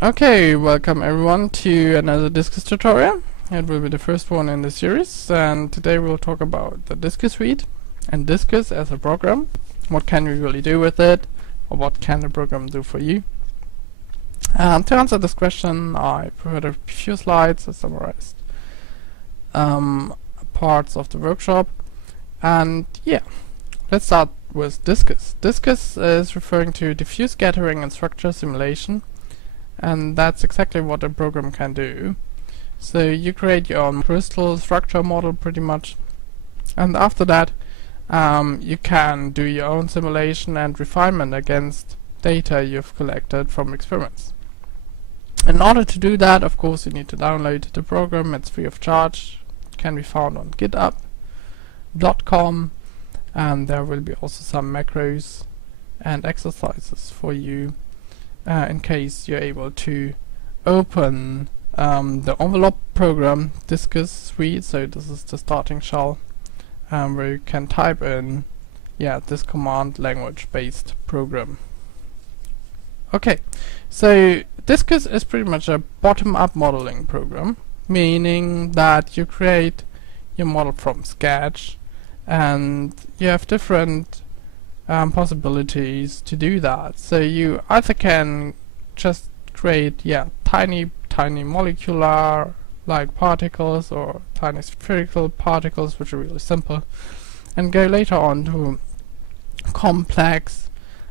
Okay, welcome everyone to another DISCUS tutorial. It will be the first one in the series, and today we'll talk about the DISCUS suite and DISCUS as a program. What can we really do with it, or what can the program do for you? To answer this question, I prepared a few slides that summarized parts of the workshop. And yeah, let's start with DISCUS. DISCUS is referring to diffuse scattering and structure simulation. And that's exactly what a program can do. So you create your own crystal structure model pretty much, and after that you can do your own simulation and refinement against data you've collected from experiments. In order to do that, of course, you need to download the program. It's free of charge, can be found on github.com, and there will be also some macros and exercises for you in case you're able to open the envelope program DISCUS suite. So this is the starting shell where you can type in this command language based program. Okay, so DISCUS is pretty much a bottom-up modeling program, meaning that you create your model from scratch and you have different possibilities to do that. So you either can just create tiny molecular like particles or tiny spherical particles, which are really simple, and go later on to complex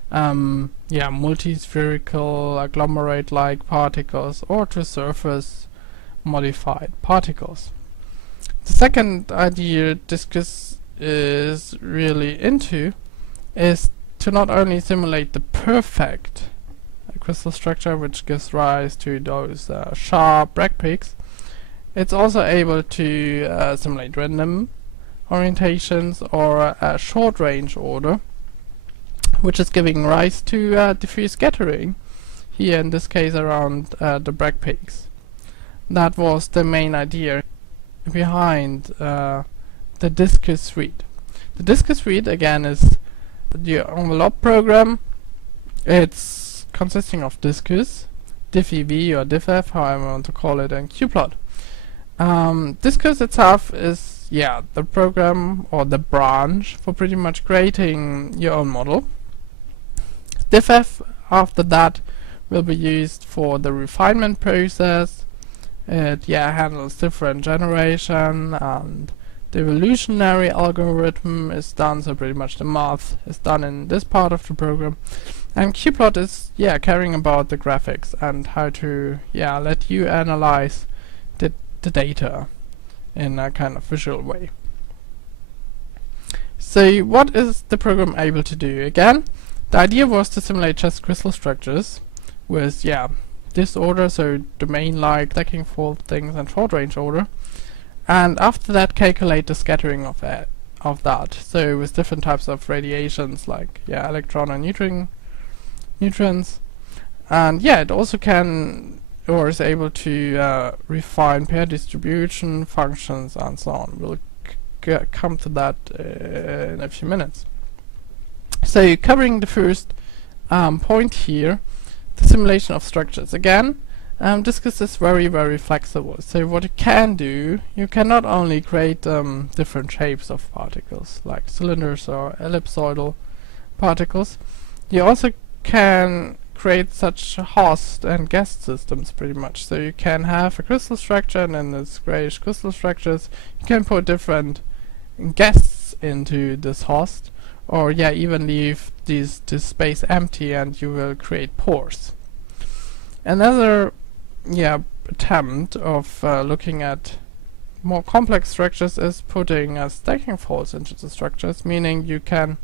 multi-spherical agglomerate like particles, or to surface modified particles. The second idea DISCUS is really into is to not only simulate the perfect crystal structure, which gives rise to those sharp bragg peaks, it's also able to simulate random orientations or a short range order, which is giving rise to diffuse scattering, here in this case around the bragg peaks. That was the main idea behind the DISCUS suite. The DISCUS suite again is the envelope program. It's consisting of DISCUS, diff-ev or diff-f, however I want to call it, and qplot. DISCUS itself is the program or the branch for pretty much creating your own model. Diff-f after that will be used for the refinement process. It handles different generation, and the evolutionary algorithm is done, so pretty much the math is done in this part of the program. And qplot is caring about the graphics and how to let you analyze the data in a kind of visual way. So what is the program able to do? Again, the idea was to simulate just crystal structures with this order, so domain-like stacking fold things and short range order, and after that calculate the scattering of that. So with different types of radiations like electron and neutrons, and it also can or is able to refine pair distribution functions and so on. We'll come to that in a few minutes. So covering the first point here, the simulation of structures. Again, DISCUS is very flexible. So what you can do, you can not only create different shapes of particles like cylinders or ellipsoidal particles, you also can create such host and guest systems pretty much. So you can have a crystal structure, and in this grayish crystal structures you can put different guests into this host, or even leave this space empty and you will create pores. Another attempt of looking at more complex structures is putting stacking folds into the structures, meaning you can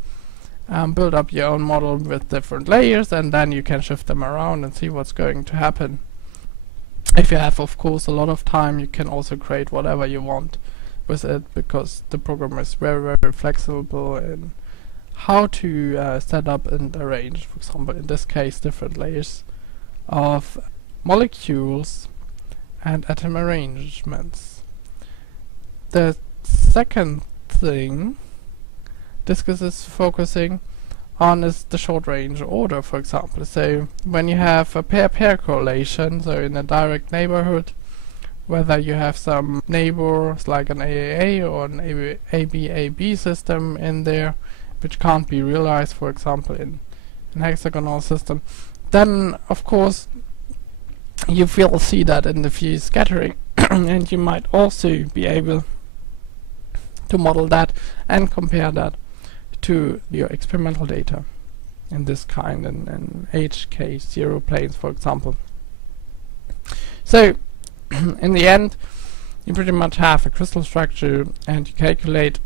build up your own model with different layers, and then you can shift them around and see what's going to happen. If you have, of course, a lot of time, you can also create whatever you want with it, because the program is very flexible in how to set up and arrange, for example, in this case, different layers of molecules and atom arrangements. The second thing DISCUS is focusing on is the short range order, for example. So when you have a pair-pair correlation, so in a direct neighborhood, whether you have some neighbors like an AAA or an ABAB system in there, which can't be realized, for example, in an hexagonal system, then of course you will see that in diffuse scattering and you might also be able to model that and compare that to your experimental data in this kind, in HK0 planes, for example. So in the end, you pretty much have a crystal structure and you calculate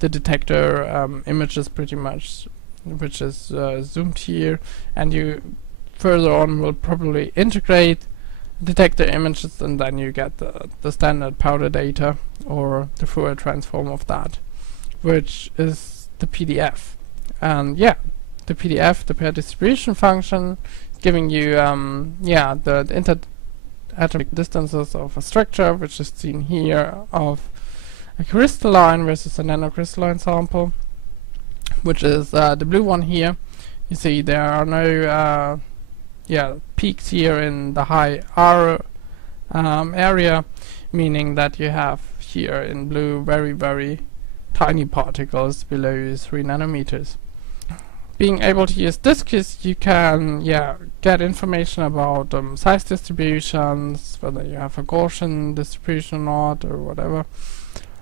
the detector images pretty much, which is zoomed here, and you further on will probably integrate detector images, and then you get the standard powder data or the Fourier transform of that, which is the PDF. And yeah, the PDF, the pair distribution function, giving you the interatomic distances of a structure, which is seen here of a crystalline versus a nanocrystalline sample, which is the blue one here. You see there are no peaks here in the high R area, meaning that you have here in blue very, very tiny particles below 3 nanometers. Being able to use DISCUS, you can get information about size distributions, whether you have a Gaussian distribution or not, or whatever.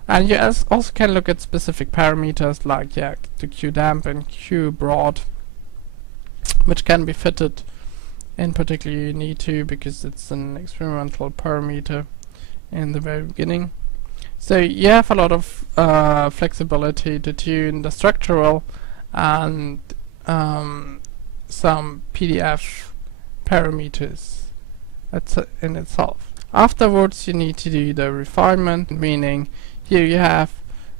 And you also can look at specific parameters like the Q-damp and Q-broad, which can be fitted. In particular, you need to, because it's an experimental parameter in the very beginning. So you have a lot of flexibility to tune the structural and some PDF parameters in itself. Afterwards, you need to do the refinement, meaning here you have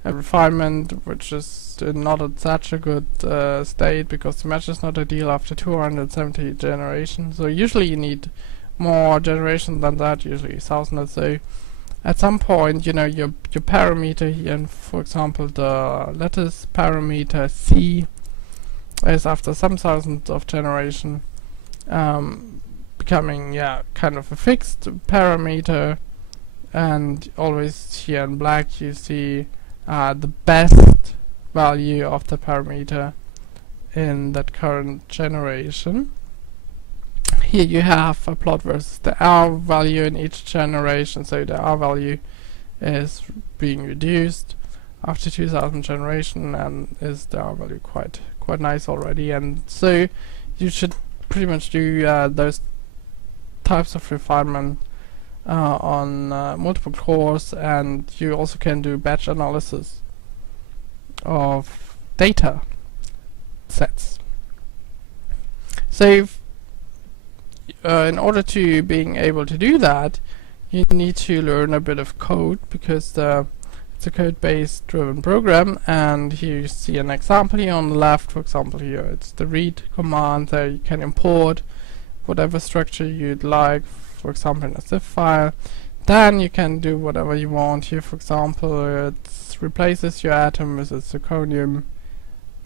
a refinement which is not at such a good state because the match is not ideal after 270 generations. So usually you need more generations than that, usually 1000 or so. At some point, you know, your parameter here, and for example the lattice parameter C is after some thousands of generation becoming kind of a fixed parameter, and always here in black you see the best value of the parameter in that current generation. Here you have a plot versus the R value in each generation, so the R value is being reduced after 2000 generation, and is the R value quite nice already. And so you should pretty much do those types of refinement on multiple cores, and you also can do batch analysis of data sets. So in order to being able to do that, you need to learn a bit of code, because it's a code-based driven program. And here you see an example here on the left. For example, here it's the read command. There you can import whatever structure you'd like, for example in a zip file. Then you can do whatever you want. Here, for example, it replaces your atom with a zirconium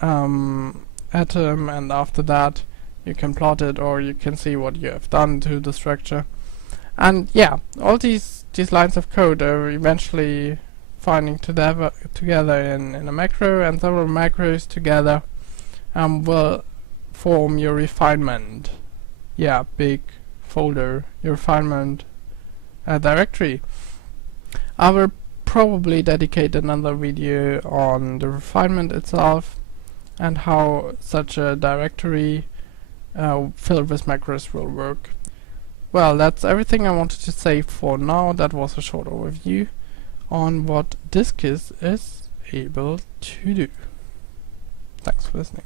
atom, and after that you can plot it, or you can see what you have done to the structure. And all these lines of code are eventually finding together in a macro, and several macros together will form your refinement big folder, your refinement directory. I will probably dedicate another video on the refinement itself and how such a directory filled with macros will work. Well, that's everything I wanted to say for now. That was a short overview on what DISCUS is able to do. Thanks for listening.